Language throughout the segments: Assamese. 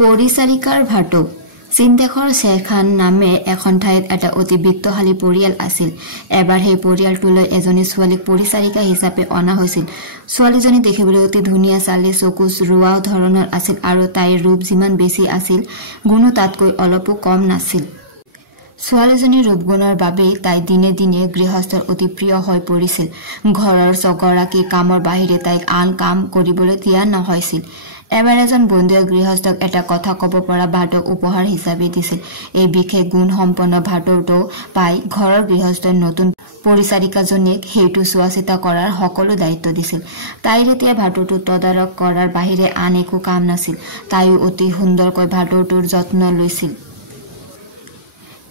পৰিচাৰিকাৰ ভাটৌ চীনদেশৰ শেখান নামে এখন ঠাইত এটা অতি বিত্তশালী পৰিয়াল আছিল। এবাৰ সেই পৰিয়ালটোলৈ এজনী ছোৱালীক পৰিচাৰিকা হিচাপে অনা হৈছিল। ছোৱালীজনী দেখিবলৈ অতি ধুনীয়া, চালি চকু ৰোৱা ধৰণৰ আছিল আৰু তাইৰ ৰূপ যিমান বেছি আছিল, গুণো তাতকৈ অলপো কম নাছিল। ছোৱালীজনীৰ ৰূপগুণৰ বাবেই তাই দিনে দিনে গৃহস্থৰ অতি প্ৰিয় হৈ পৰিছিল। ঘৰৰ গৰাকী কামৰ বাহিৰে তাইক আন কাম কৰিবলৈ দিয়া নহৈছিল। এবাৰ এজন বন্ধুৱে গৃহস্থক এটা কথা ক'ব পৰা ভাটৌক উপহাৰ হিচাপে দিছিল। এই বিশেষ গুণ সম্পন্ন ভাটৌটো পাই ঘৰৰ গৃহস্থই নতুন পৰিচাৰিকাজনীক সেইটো চোৱা চিতা কৰাৰ সকলো দায়িত্ব দিছিল। তাইৰ এতিয়া ভাটৌটোক তদাৰক কৰাৰ বাহিৰে আন একো কাম নাছিল। তাইও অতি সুন্দৰকৈ ভাটৌটোৰ যত্ন লৈছিল।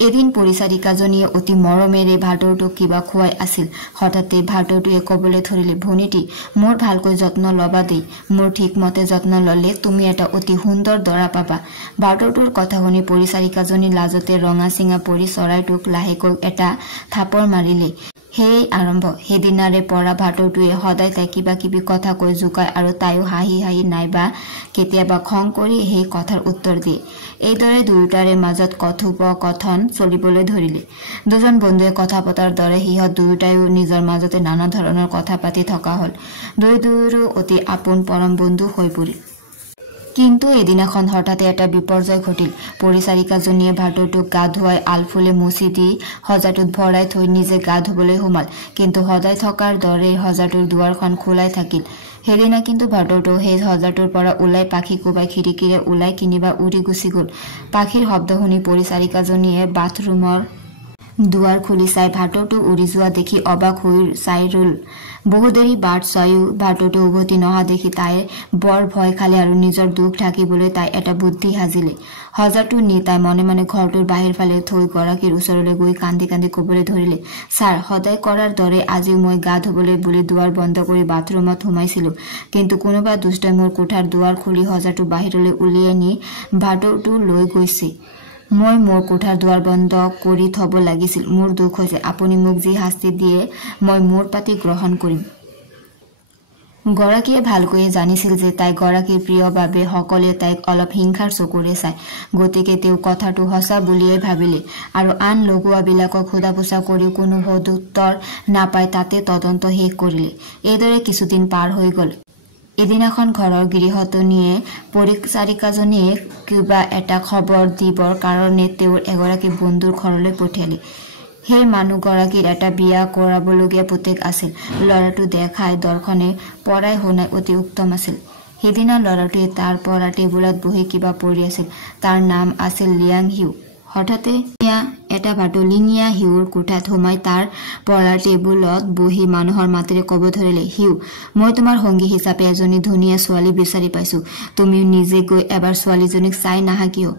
এদিন পৰিচাৰিকাজনীয়ে অতি মৰমেৰে ভাটৌটোক কিবা খুৱাই আছিল। হঠাতে ভাটৌটোৱে ক'বলৈ ধৰিলে, ভনীটি, মোৰ ভালকৈ যত্ন ল'বা দেই। মোৰ ঠিকমতে যত্ন ল'লে তুমি এটা অতি সুন্দৰ দৰা পাবা। ভাটৌটোৰ কথা শুনি পৰিচাৰিকাজনী লাজতে ৰঙা চিঙা পৰি চৰাইটোক লাহেকৈ এটা থাপৰ মাৰিলে। সেয়ে আৰম্ভ। সেইদিনাৰে পৰা ভাটৌটোৱে সদায় তাই কিবা কিবি কথা কৈ জোকায় আৰু তাইও হাঁহি হাঁহি নাইবা কেতিয়াবা খং কৰি সেই কথাৰ উত্তৰ দিয়ে। এইদৰে দুয়োটাৰে মাজত কথোপকথন চলিবলৈ ধৰিলে। দুজন বন্ধুৱে কথা পতাৰ দৰে সিহঁত দুয়োটাইও নিজৰ মাজতে নানা ধৰণৰ কথা পাতি থকা হল। দুয়োৰো অতি আপোন পৰম বন্ধু হৈ পৰিল। কিন্তু এদিনাখন হঠাতে এটা বিপৰ্যয় ঘটিল। পৰিচাৰিকাজনীয়ে ভাটৌটোক গা ধুৱাই আলফুলে মুচি দি সজাটোত ভৰাই থৈ নিজে গা ধুবলৈ সোমাল। কিন্তু সজাই থকাৰ দৰে সজাটোৰ দুৱাৰখন খোলাই থাকিল। সেইদিনা কিন্তু ভাটৌটো সেই সজাটোৰ পৰা ওলাই পাখি কোবাই খিৰিকীৰে ওলাই কিনিবা উৰি গুচি গল। পাখিৰ শব্দ শুনি পৰিচাৰিকাজনীয়ে বাথৰুমৰ দুৱাৰ খুলি চাই ভাটৌটো উৰি যোৱা দেখি অবাক হৈ চাই ৰল। বহু দেৰি বাট চায়ো ভাটৌটো উভতি নহা দেখি তাই বৰ ভয় খালে আৰু নিজৰ দুখ ঢাকিবলৈ তাই এটা বুদ্ধি সাজিলে। সজাটো নি তাই মনে মনে ঘৰটোৰ বাহিৰ ফালে থৈ গৰাকীৰ ওচৰলৈ গৈ কান্দি কান্দি কবলৈ ধৰিলে, ছাৰ, সদায় কৰাৰ দৰে আজিও মই গা ধুবলৈ বুলি দুৱাৰ বন্ধ কৰি বাথৰুমত সোমাইছিলো। কিন্তু কোনোবা দুষ্টই মোৰ কোঠাৰ দুৱাৰ খুলি সজাটো বাহিৰলৈ উলিয়াই নি ভাটৌটো লৈ গৈছে। মই মোৰ কোঠাৰ দুৱাৰ বন্ধ কৰি থব লাগিছিল। মোৰ দুখ হৈছে। আপুনি মোক যি শাস্তি দিয়ে মই মূৰ পাতি গ্ৰহণ কৰিম। গৰাকীয়ে ভালকৈয়ে জানিছিল যে তাই গৰাকীৰ প্ৰিয় বাবে সকলোৱে তাইক অলপ হিংসাৰ চকুৰে চায়। গতিকে তেওঁ কথাটো সঁচা বুলিয়েই ভাবিলে আৰু আন লগুৱাবিলাকক সোধা পোছা কৰিও কোনো সদুত্তৰ নাপাই তাতে তদন্ত শেষ কৰিলে। এইদৰে কিছুদিন পাৰ হৈ গল। এদিনাখন ঘৰৰ গৃহতনীয়ে পৰিচাৰিকাজনীয়ে কিবা এটা খবৰ দিবৰ কাৰণে তেওঁৰ এগৰাকী বন্ধুৰ ঘৰলৈ পঠিয়ালে। সেই মানুহগৰাকীৰ এটা বিয়া কৰাবলগীয়া পুতেক আছিল। ল'ৰাটো দেখাই দৰ্শনে পঢ়াই শুনাই অতি উত্তম আছিল। সেইদিনা ল'ৰাটোৱে তাৰ পৰা টেবুলত বহি কিবা পঢ়ি আছিল। তাৰ নাম আছিল লিয়াং হিউ। হঠাতে এটা ভাটৌলিঙীয়া হিউৰ কোঠাত সোমাই তাৰ পৰা টেবুলত বহি মানুহৰ মাতেৰে ক'ব ধৰিলে, হিউ, মই তোমাৰ সংগী হিচাপে এজনী ধুনীয়া ছোৱালী বিচাৰি পাইছো। তুমিও নিজে গৈ এবাৰ ছোৱালীজনীক চাই নাহা কিয়?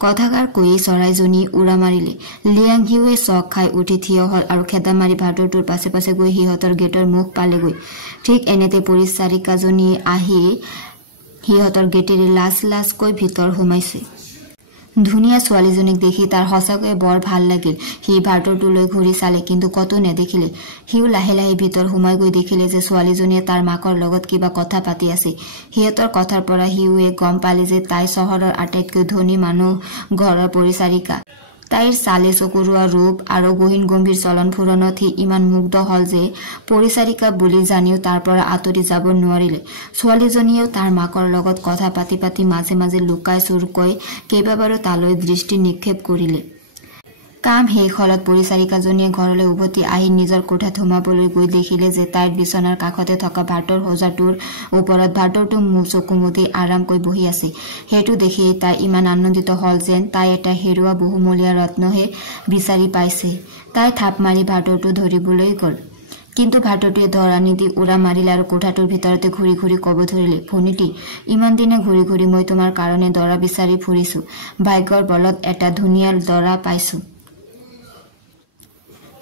কথাষাৰ কৈয়ে চৰাইজনী উৰা মাৰিলে। লিয়াং হিউৱে চক খাই উঠি থিয় হল আৰু খেদা মাৰি ভাটৌটোৰ পাছে পাছে গৈ সিহঁতৰ গেটৰ মুখ পালেগৈ। ঠিক এনেতে পৰিচাৰিকাজনীয়ে আহি সিহঁতৰ গেটেৰে লাজ লাজকৈ ভিতৰ সোমাইছে। ধুনীয়া ছোৱালীজনীক দেখি তাৰ সঁচাকৈয়ে বৰ ভাল লাগিল। সি ভাটৌটোলৈ ঘূৰি চালে, কিন্তু কতো নেদেখিলে। সিও লাহে লাহে ভিতৰ সোমাই গৈ দেখিলে যে ছোৱালীজনীয়ে তাৰ মাকৰ লগত কিবা কথা পাতি আছে। সিহঁতৰ কথাৰ পৰা সিওৱে গম পালে যে তাই চহৰৰ আটাইতকৈ ধনী মানুহ ঘৰৰ পৰিচাৰিকা। তাইৰ চালে চকুৰোৱা ৰূপ আৰু গহীন গম্ভীৰ চলন ফুৰণত সি ইমান মুগ্ধ হল যে পৰিচাৰিকা বুলি জানিও তাৰ পৰা আঁতৰি যাব নোৱাৰিলে। ছোৱালীজনীয়েও তাৰ মাকৰ লগত কথা পাতি পাতি মাজে মাজে লুকাই চুৰকৈ কেইবাবাৰো তালৈ দৃষ্টি নিক্ষেপ কৰিলে। কাম শেষ হলত পৰিচাৰিকাজনীয়ে ঘৰলৈ উভতি আহি নিজৰ কোঠাত সোমাবলৈ গৈ দেখিলে যে তাইৰ বিচনাৰ কাষতে থকা ভাটৌৰ সজাটোৰ ওপৰত ভাটৌটো চকু মুদি আৰামকৈ বহি আছে। সেইটো দেখি তাই ইমান আনন্দিত হল যেন তাই এটা হেৰুৱা বহুমূলীয়া ৰত্নহে বিচাৰি পাইছে। তাই থাপ মাৰি ভাটৌটো ধৰিবলৈ গল। কিন্তু ভাটৌটোৱে ধৰা নিদি উৰা মাৰিলে আৰু কোঠাটোৰ ভিতৰতে ঘূৰি ঘূৰি ক'ব ধৰিলে, ভনীটি, ইমান দিনে ঘূৰি ঘূৰি মই তোমাৰ কাৰণে দৰা বিচাৰি ফুৰিছো। ভাগ্যৰ বলত এটা ধুনীয়া দৰা পাইছো।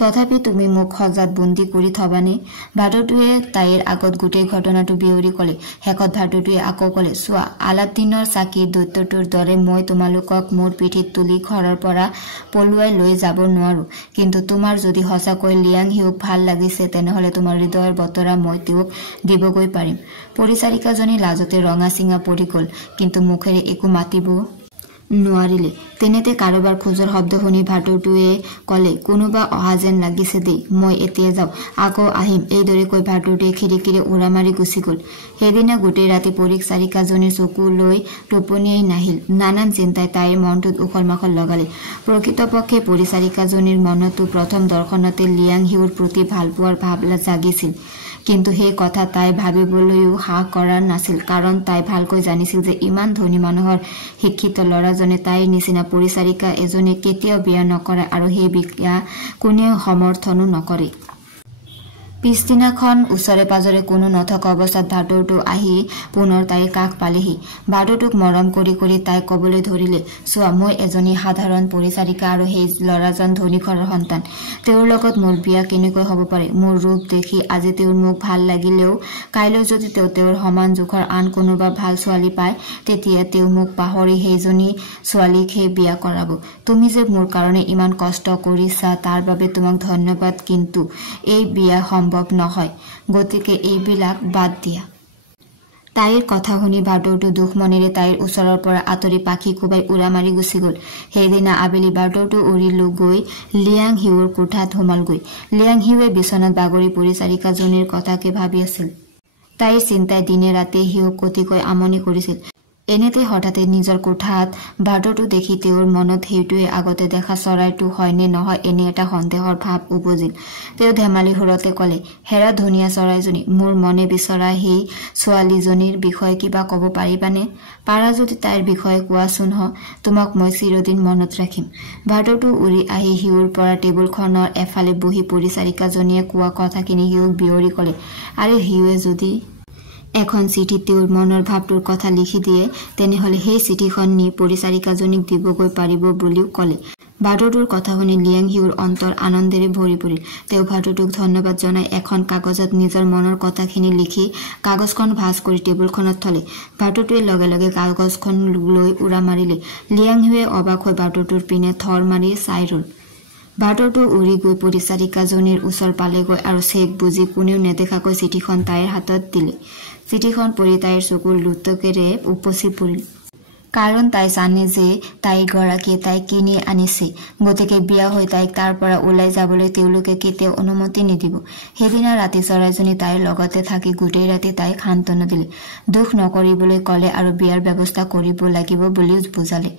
তথাপি তুমি মোক সজাত বন্দী কৰি থবানে? ভাটৌটোৱে তাইৰ আগত গোটেই ঘটনাটো বিৱৰি কলে। শেষত ভাটৌটোৱে আকৌ কলে, চোৱা, আলাদ্দিনৰ চাকি দৈত্যটোৰ দৰে মই তোমালোকক মোৰ পিঠিত তুলি ঘৰৰ পৰা পলুৱাই লৈ যাব নোৱাৰো, কিন্তু তোমাৰ যদি সঁচাকৈ লিয়াং হিউক ভাল লাগিছে তেনেহলে তোমাৰ হৃদয়ৰ বতৰা মই তেওঁক দিবগৈ পাৰিম। পৰিচাৰিকাজনী লাজতে ৰঙা চিঙা পৰি গল, কিন্তু মুখেৰে একো মাতিব নোৱাৰিলে। তেনেতে কাৰোবাৰ খোজৰ শব্দ শুনি ভাটৌটোৱে কলে, কোনোবা অহা যেন লাগিছে দেই, মই এতিয়া যাওঁ, আকৌ আহিম। এইদৰে কৈ ভাটৌটোৱে খিৰিকীৰে উৰা মাৰি গুচি গল। সেইদিনা গোটেই ৰাতি পৰিচাৰিকাজনীৰ চকুলৈ টোপনিয়েই নাহিল। নানান চিন্তাই তাইৰ মনটোত উখল মাখল লগালে। প্ৰকৃতপক্ষে পৰিচাৰিকাজনীৰ মনতো প্ৰথম দৰ্শনতে লিয়াং হিউৰ প্ৰতি ভালপোৱাৰ ভাৱ জাগিছিল, কিন্তু সেই কথা তাই ভাবিবলৈও সাহ কৰা নাছিল, কাৰণ তাই ভালকৈ জানিছিল যে ইমান ধনী মানুহৰ শিক্ষিত ল'ৰাজনে তাইৰ নিচিনা পৰিচাৰিকা এজনীক কেতিয়াও বিয়া নকৰে আৰু সেই বিয়া কোনেও সমৰ্থনো নকৰে। পিছদিনাখন ওচৰে পাজৰে কোনো নথকা অৱস্থাত ভাটৌটো আহি পুনৰ তাইৰ কাষ পালেহি। ভাটৌটোক মৰম কৰি কৰি তাই কবলৈ ধৰিলে, চোৱা, মই এজনী সাধাৰণ পৰিচাৰিকা আৰু সেই ল'ৰাজন ধনী ঘৰৰ সন্তান। তেওঁৰ লগত মোৰ বিয়া কেনেকৈ হ'ব পাৰে? মোৰ ৰূপ দেখি আজি তেওঁৰ মোক ভাল লাগিলেও কাইলৈ যদি তেওঁ তেওঁৰ সমান জোখৰ আন কোনোবা ভাল ছোৱালী পায়, তেতিয়া তেওঁ মোক পাহৰি সেইজনী ছোৱালীকহে বিয়া কৰাব। তুমি যে মোৰ কাৰণে ইমান কষ্ট কৰিছা তাৰ বাবে তোমাক ধন্যবাদ, কিন্তু এই বিয়া সম্ভৱ নহয়, গতিকে এইবিলাক বাদ দিয়া। তাইৰ কথা শুনি ভাটৌটো দুখ মনেৰে তাইৰ ওচৰৰ পৰা আঁতৰি পাখি কোবাই উৰা মাৰি গুচি গল। সেইদিনা আবেলি ভাটৌটো উৰিলো গৈ লিয়াং হিউৰ কোঠাত সোমালগৈ। লিয়াং হিউৱে বিচনাত বাগৰি পৰিচাৰিকাজনীৰ কথাকে ভাবি আছিল। তাইৰ চিন্তাই দিনে ৰাতি হিউক অতিকৈ আমনি কৰিছিল। এনেতে হঠাতে নিজৰ কোঠাত ভাটৌটো দেখি তেওঁৰ মনত সেইটোৱে আগতে দেখা চৰাইটো হয় নে নহয় এনে এটা সন্দেহৰ ভাৱ উপজিল। তেওঁ ধেমালি সুৰতে কলে, হেৰা ধুনীয়া চৰাইজনী, মোৰ মনে বিচৰা সেই ছোৱালীজনীৰ বিষয়ে কিবা কব পাৰিবানে? পাৰা যদি তাইৰ বিষয়ে কোৱাচোন, তোমাক মই চিৰদিন মনত ৰাখিম। ভাটৌটো উৰি আহি হিউৰ পৰা টেবুলখনৰ এফালে বহি পৰিচাৰিকাজনীয়ে কোৱা কথাখিনি হিউক বিৱৰি কলে। আৰু হিউৱে যদি এখন চিঠিত তেওঁৰ মনৰ ভাৱটোৰ কথা লিখি দিয়ে, তেনেহলে সেই চিঠিখন নি পৰিচাৰিকাজনীক দিবগৈ পাৰিব বুলিও কলে। ভাটৌটোৰ কথা শুনি লিয়াং হিউৰ অন্তৰ আনন্দেৰে ভৰি পৰিল। তেওঁ ভাটৌটোক ধন্যবাদ জনাই এখন কাগজত নিজৰ মনৰ কথাখিনি লিখি কাগজখন ভাঁজ কৰি টেবুলখনত থলে। ভাটৌটোৱে লগে লগে কাগজখন লৈ উৰা মাৰিলে। লিয়াং হিউৱে অবাক হৈ ভাটৌটোৰ পিনে থৰ মাৰি চাই ৰল। ভাটৌটো উৰি গৈ পৰিচাৰিকাজনীৰ ওচৰ পালেগৈ আৰু চেক বুজি কোনেও নেদেখাকৈ চিঠিখন তাইৰ হাতত দিলে। চিঠিখন পঢ়ি তাইৰ চকুৰ লোটকেৰে উপচি পৰিল, কাৰণ তাই জানে যে তাই গৰাকীয়ে তাইক কিনি আনিছে, গতিকে বিয়া হৈ তাইক তাৰ পৰা ওলাই যাবলৈ তেওঁলোকে কেতিয়াও অনুমতি নিদিব। সেইদিনা ৰাতি চৰাইজনী তাইৰ লগতে থাকি গোটেই ৰাতি তাইক সান্তনা দিলে, দুখ নকৰিবলৈ কলে আৰু বিয়াৰ ব্যৱস্থা কৰিব লাগিব বুলিও বুজালে।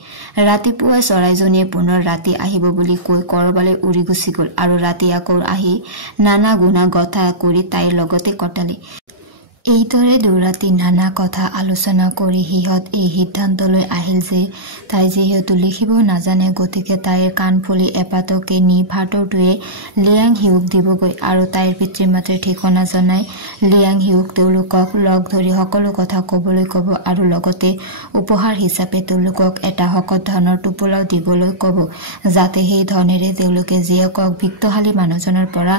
ৰাতিপুৱাই চৰাইজনীয়ে পুনৰ ৰাতি আহিব বুলি কৈ কৰবালৈ উৰি গুচি গল আৰু ৰাতি আকৌ আহি নানা গুণা গথা কৰি তাইৰ লগতে কটালে। এইদৰে দুৰাতি নানা কথা আলোচনা কৰি সিহঁত এই সিদ্ধান্তলৈ আহিল যে তাই যিহেতু লিখিব নাজানে, গতিকে তাইৰ কাণফুলি এপাতকে নি ভাটৌটোৱে লিয়াং হিউক দিবগৈ আৰু তাইৰ পিতৃ মাতৃৰ ঠিকনা জনাই লিয়াং হিউক তেওঁলোকক লগ ধৰি সকলো কথা কবলৈ কব আৰু লগতে উপহাৰ হিচাপে তেওঁলোকক এটা শকত ধনৰ টোপোলাও দিবলৈ কব, যাতে সেই ধনেৰে তেওঁলোকে জীয়েকক বিত্তশালী মানুহজনৰ পৰা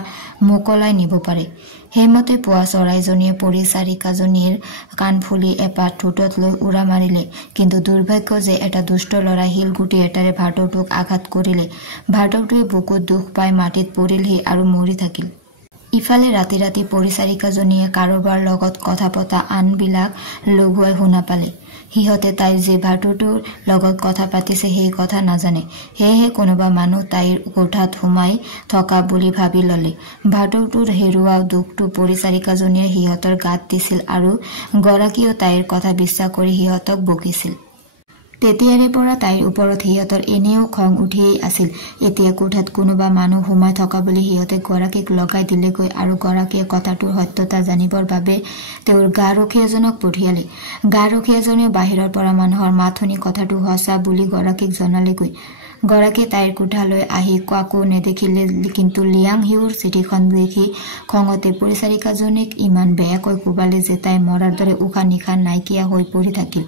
মোকলাই নিব পাৰে। সেইমতে পুৱা চৰাইজনীয়ে পৰিচাৰিকাজনীৰ কাণফুলি এপাত ঠোঁটত লৈ উৰা মাৰিলে, কিন্তু দুৰ্ভাগ্য যে এটা দুষ্ট ল'ৰাই শিলগুটি এটাৰে ভাটৌটোক আঘাত কৰিলে। ভাটৌটোৱে বুকুত দুখ পাই মাটিত পৰিলহি আৰু মৰি থাকিল। ইফালে ৰাতি ৰাতি পৰিচাৰিকাজনীয়ে কাৰোবাৰ লগত কথা পতা আনবিলাক লগুৱাই শুনা পালে। সিহঁতে তাই যে ভাটৌটোৰ লগত কথা পাতিছে সেই কথা নাজানে, সেয়েহে কোনোবা মানুহ তাইৰ কোঠাত সোমাই থকা বুলি ভাবি ললে। ভাটৌটোৰ হেৰুৱা দুখটো পৰিচাৰিকাজনীয়ে সিহঁতৰ গাত দিছিল আৰু গৰাকীয়েও তাইৰ কথা বিশ্বাস কৰি সিহঁতক বকিছিল। তেতিয়াৰে পৰা তাইৰ ওপৰত সিহঁতৰ এনেও খং উঠিয়েই আছিল। এতিয়া কোঠাত কোনোবা মানুহ সোমাই থকা বুলি সিহঁতে গৰাকীক লগাই দিলেগৈ আৰু গৰাকীয়ে কথাটোৰ সত্যতা জানিবৰ বাবে তেওঁৰ গাৰখীয়াজনক পঠিয়ালে। গাৰখীয়াজনে বাহিৰৰ পৰা মানুহৰ মাত শুনি কথাটো সঁচা বুলি গৰাকীক জনালেগৈ। গৰাকীয়ে তাইৰ কোঠালৈ আহি কাকো নেদেখিলে, কিন্তু লিয়াং হিউৰ চিঠিখন দেখি খঙতে পৰিচাৰিকাজনীক ইমান বেয়াকৈ কোবালে যে তাই মৰাৰ দৰে উশাহ নিশাহ নাইকিয়া হৈ পৰি থাকিল।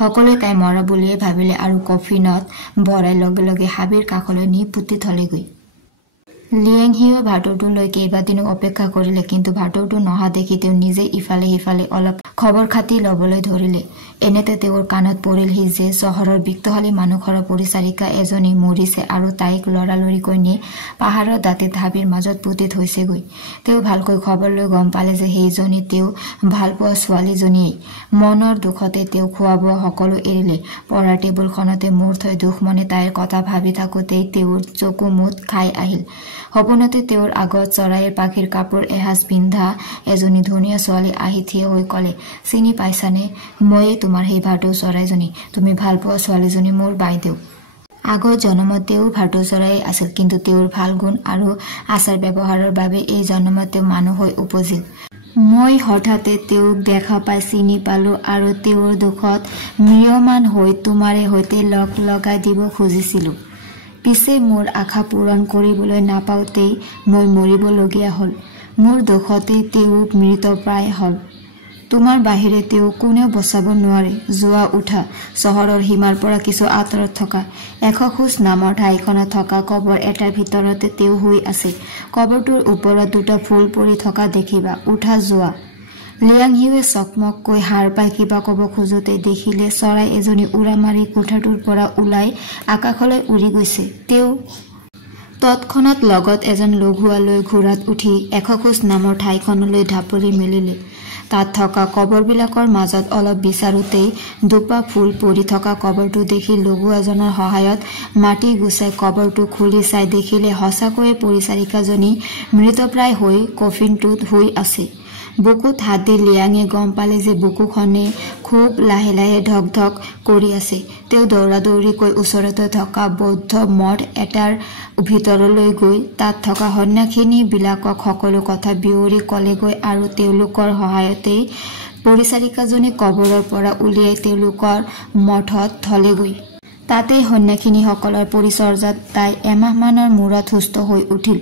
সকলোৱে তাই মৰা বুলিয়ে ভাবিলে আৰু কফিনত ভৰাই লগে লগে হাবিৰ কাষলৈ নি পুতি থলেগৈ। লিয়াং হিউৱে ভাটৌটোলৈ কেইবাদিনো অপেক্ষা কৰিলে, কিন্তু ভাটৌটো নহা দেখি তেওঁ নিজে ইফালে সিফালে অলপ খবৰ খাতি ল'বলৈ ধৰিলে। এনেতে তেওঁৰ কাণত পৰিলহি যে চহৰৰ বিত্তশালী মানুহৰ পৰিচাৰিকা এজনী মৰিছে আৰু তাইক লৰালৰিকৈ নি পাহাৰৰ দাঁতিত হাবিৰ মাজত পুতি থৈছেগৈ। তেওঁ ভালকৈ খবৰ লৈ গম পালে যে সেইজনী তেওঁ ভালপোৱা ছোৱালীজনীয়েই। মনৰ দুখতে তেওঁ খোৱা বোৱা সকলো এৰিলে। পঢ়াৰ টেবুলখনতে মূৰ থৈ দুখমনে তাইৰ কথা ভাবি থাকোঁতেই তেওঁৰ চকু মুঠ খাই আহিল। সপোনতে তেওঁৰ আগত চৰাইৰ পাখিৰ কাপোৰ এসাঁজ পিন্ধা এজনী ধুনীয়া ছোৱালী আহি থিয় হৈ ক'লে, চিনি পাইছানে? ময়েই তোমাৰ সেই ভাটৌ চৰাইজনী, তুমি ভালপোৱা ছোৱালীজনী মোৰ বাইদেউ। আগৰ জন্মত তেওঁ ভাটৌ চৰাই আছিল, কিন্তু তেওঁৰ ভাল গুণ আৰু আচাৰ ব্যৱহাৰৰ বাবে এই জন্মত তেওঁ মানুহ হৈ উপজিল। মই হঠাতে তেওঁক দেখা পাই চিনি পালো আৰু তেওঁৰ দুখত ম্ৰিয়মান হৈ তোমাৰে সৈতে লগ লগাই দিব খুজিছিলো। পিছে মোৰ আশা পূৰণ কৰিবলৈ নাপাওঁতেই মই মৰিবলগীয়া হ'ল। মোৰ দুখতেই তেওঁ মৃতপ্ৰায় হ'ল। তোমাৰ বাহিৰে তেওঁ কোনেও বচাব নোৱাৰে। যোৱা উঠা। চহৰৰ সীমাৰ পৰা কিছু আঁতৰত থকা 100 খোজ নামৰ ঠাইখনত থকা কবৰ এটাৰ ভিতৰতে তেওঁ শুই আছে। কবৰটোৰ ওপৰত দুটা ফুল পৰি থকা দেখিবা। উঠা, যোৱা। লিয়াং হিউৱে চকমককৈ হাৰ পাই কিবা ক'ব খোজোতে দেখিলে চৰাই এজনী উৰা মাৰি কোঠাটোৰ পৰা ওলাই আকাশলৈ উৰি গৈছে। তেওঁ তৎক্ষণাৎ লগত এজন লঘুৱা লৈ ঘোঁৰাত উঠি 100 খোজ নামৰ ঠাইখনলৈ ঢাপলি মেলিলে। তাত থকা কবৰবিলাকৰ মাজত অলপ বিচাৰোতেই দুপা ফুল পৰি থকা কবৰটো দেখি লঘুৱাজনৰ সহায়ত মাটি গুচাই কবৰটো খুলি চাই দেখিলে সঁচাকৈয়ে পৰিচাৰিকাজনী মৃতপ্ৰায় হৈ কফিনটোত শুই আছে। বুকুত হাত দি লিয়াঙে গম পালে যে বুকুখনে খুব লাহে লাহে ধক ধক কৰি আছে। তেওঁ দৌৰা দৌৰিকৈ ওচৰতে থকা বৌদ্ধ মঠ এটাৰ ভিতৰলৈ গৈ তাত থকা সন্যাসিনীবিলাকক সকলো কথা বিৱৰি ক'লেগৈ আৰু তেওঁলোকৰ সহায়তেই পৰিচাৰিকাজনী কবৰৰ পৰা উলিয়াই তেওঁলোকৰ মঠত থলেগৈ। তাতেই সন্যাসিনীসকলৰ পৰিচৰ্যাত তাই এমাহমানৰ মূৰত সুস্থ হৈ উঠিল।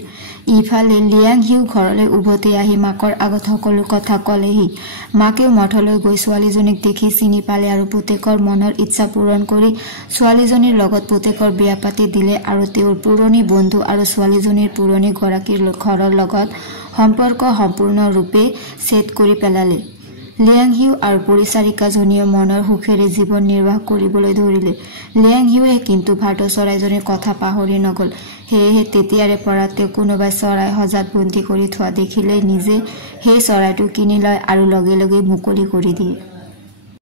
ইফালে লিয়াং হিউ ঘৰলৈ উভতি আহি মাকৰ আগত সকলো কথা ক'লেহি। মাকেও মঠলৈ গৈ ছোৱালীজনীক দেখি চিনি পালে আৰু পুতেকৰ মনৰ ইচ্ছা পূৰণ কৰি ছোৱালীজনীৰ লগত পুতেকৰ বিয়া পাতি দিলে আৰু তেওঁৰ পুৰণি বন্ধু আৰু ছোৱালীজনীৰ পুৰণি গৰাকীৰ ঘৰৰ লগত সম্পৰ্ক সম্পূৰ্ণৰূপে ছেদ কৰি পেলালে। লিয়াং হিউ আৰু পৰিচাৰিকাজনীয়ে মনৰ সুখেৰে জীৱন নিৰ্বাহ কৰিবলৈ ধৰিলে। লিয়াং হিউৱে কিন্তু ভাটৌ চৰাইজনীৰ কথা পাহৰি নগ'ল। সেয়েহে তেতিয়াৰে পৰা তেওঁ কোনোবাই চৰাই সজাত বন্দী কৰি থোৱা দেখিলে নিজে সেই চৰাইটো কিনি লয় আৰু লগে লগে মুকলি কৰি দিয়ে।